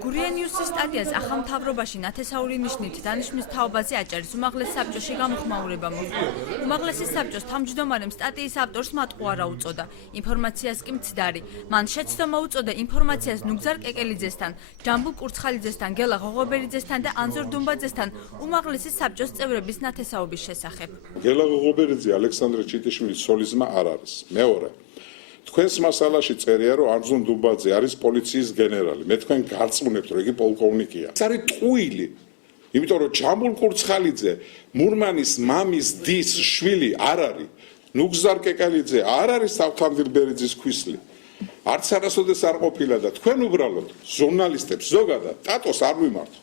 გურია ნიუსის სტატიას ახალმთავრობაში ნათესაური ნიშნით დანიშვნის თაობაზე აჭარის უმაღლეს საბჭოში გამოხმაურება მოხდა. უმაღლესი საბჭოს თავმჯდომარემ სტატიის ავტორს მატყუარა უწოდა. ინფორმაციას კი მცდარი. მან შეცდომა უწოდა ინფორმაციას ნუგზარ კეკელიძესთან, ჯამბულ კურცხალიძესთან, გელა ღოღობერიძესთან და ანზორ დუმბაძესთან უმაღლესი საბჭოს წევრების ნათესაობის შესახებ. გელა ღოღობერიძე ალექსანდრე ჩიტიშვილის სოლიზმა არ არის. მეორე თქვენს მასალაში წერია, რომ ანზორ დუმბაძე არის პოლიციის გენერალი. მე თქვენ გარწმუნებთ, რომ იგი პოლკოვნიკია. ეს არის ტყუილი. იმიტომ რომ ჯამბულ კურცხალიძე მურმანის მამის დის შვილი არ არის. ნუგზარ კეკელიძე არ არის თავთამდილბერიძის ქვისლი. არც არასოდეს არ ყოფილა და თქვენ უბრალოდ ჟურნალისტებს ზოგადად ტატოს არ ვიმართო.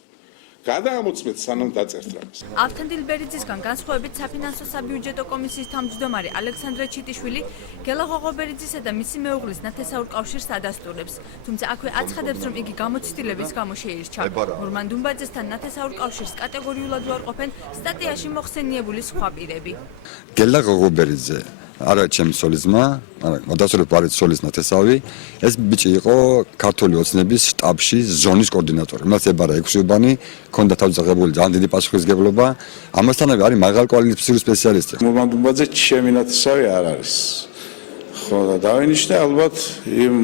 გადაამოწმეთ სანამ დაწერთ რამეს. ავთანდილბერიძისგან განსხვავებით საფინანსო საბიუჯეტო კომისიის თავმჯდომარე ალექსანდრე ჩიტიშვილი გელა ღოღობერიძისა და მისი მეუღლის ნათესაურ კავშირს ადასტურებს. თუმცა აქვე აცხადებს, რომ იგი გამოცდილების გამო შეირჩა. მურმან დუმბაძესთან ნათესაურ კავშირს კატეგორიულად უარყოფენ სტატიაში მოხსენიებული სხვა პირები. გელა ღოღობერიძე არა ჩემი სოლიზმა, არა, მოდასწრებ არის სოლის ნათესავი. ეს ბიჭი იყო ქართული ოცნების შტაბში ზონის კოორდინატორი. მას ებარა 6 უბანი, ჰქონდა თავზაღებული ძალიან დიდი პასუხისმგებლობა. ამასთანავე არის მაღალკვალიფიციური სპეციალისტი. მურმან დუმბაძე ჩემი ნათესავი არ არის. ხო და დავინიშნე ალბათ იმ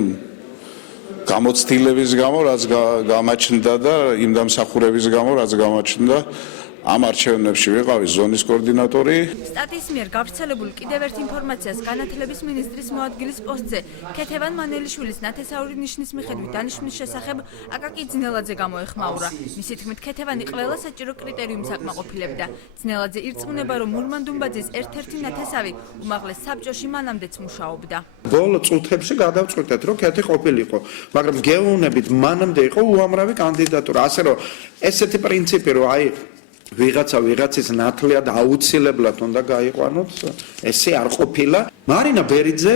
გამოცდილების გამო, რაც გამაჩნდა და იმ დამსახურების გამო, რაც გამაჩნდა. ამ არჩევნებში ვიყავი ზონის კოორდინატორი. სტატიის მიერ გავრცელებული კიდევ ერთ ინფორმაციას განათლების მინისტრის მოადგილის პოსტზე ქეთევან მანელიშვილის ნათესაური ნიშნის მიხედვით დანიშვნის შესახებ აკაკი ძნელაძე გამოეხმაურა. მისი თქმით, ქეთევანი ყველა საჭირო კრიტერიუმს აკმაყოფილებდა. ძნელაძე ირწმუნება, რომ მურმან დუმბაძის ერთ-ერთი ნათესავი უმაღლეს საბჭოში მანამდეც მუშაობდა. ბოლო წუთებში გადავწყვიტეთ, რომ ქეთი ყოფილიყო, მაგრამ გეუბნებით მანამდე იყო უამრავი კანდიდატურა. ასე რომ ესეთი პრინციპი რომ აი ვიღაცის ნათლად აუცილებლად უნდა გაიყვანოთ, ესე არ ყოფილა. მარინა ბერიძე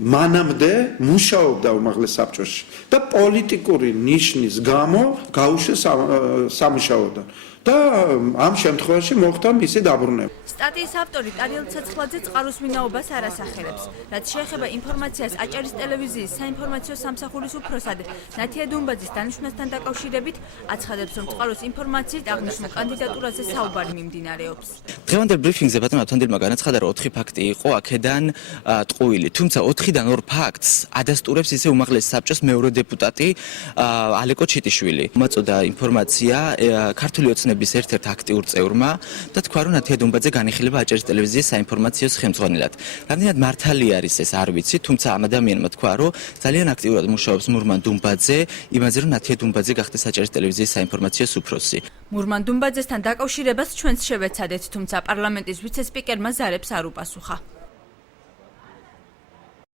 მანამდე მუშაობდა უმაღლეს საბჭოში და პოლიტიკური ნიშნის გამო გაუშვეს სამუშაოდან და ამ შემთხვევაში მოხდა მისი დაბრუნება. სტატიის ავტორი ტარიელ ცეცხლაძე წყაროს ვინაობას არ ასახელებს. რაც შეეხება ინფორმაციას აჭარის ტელევიზიის საინფორმაციო სამსახურის უფროსად ნათია დუმბაძის დანიშვნასთან დაკავშირებით აცხადებს, რომ წყაროს ინფორმაციით აღნიშნულ კანდიდატურაზე საუბარი მიმდინარეობს. დღევანდელ ბრიფინგზე ბატონ ავთანდილმა განაცხადა, რომ 4 ფაქტი იყო აქედან ტყუილი. თუმცა 4-დან 2 ფაქტს ადასტურებს ისე უმაღლეს საბჭოს მეორე დეპუტატი ალეკო ჩიტიშვილი. მაწოდა ინფორმაცია ქართული ოცნების ერთ-ერთ აქტიურ წევრმა და თქვა, რომ ნათია დუმბაძე განიხილება აჭარის ტელევიზიის საინფორმაციო ხელმძღვანელად. რამდენად მართალი არის ეს არ ვიცი, თუმცა ამ ადამიანმა თქვა, რომ ძალიან აქტიურად მუშაობს მურმან დუმბაძე, იმაზე რომ ნათია დუმბაძე გახდეს აჭარის ტელევიზიის საინფორმაციო უფროსი. მურმან დუმბაძესთან დაკავშირებას ჩვენც შევეცადეთ, თუმცა პარლამენტის ვიცე-სპიკერმა ზარებს არ უპასუხა.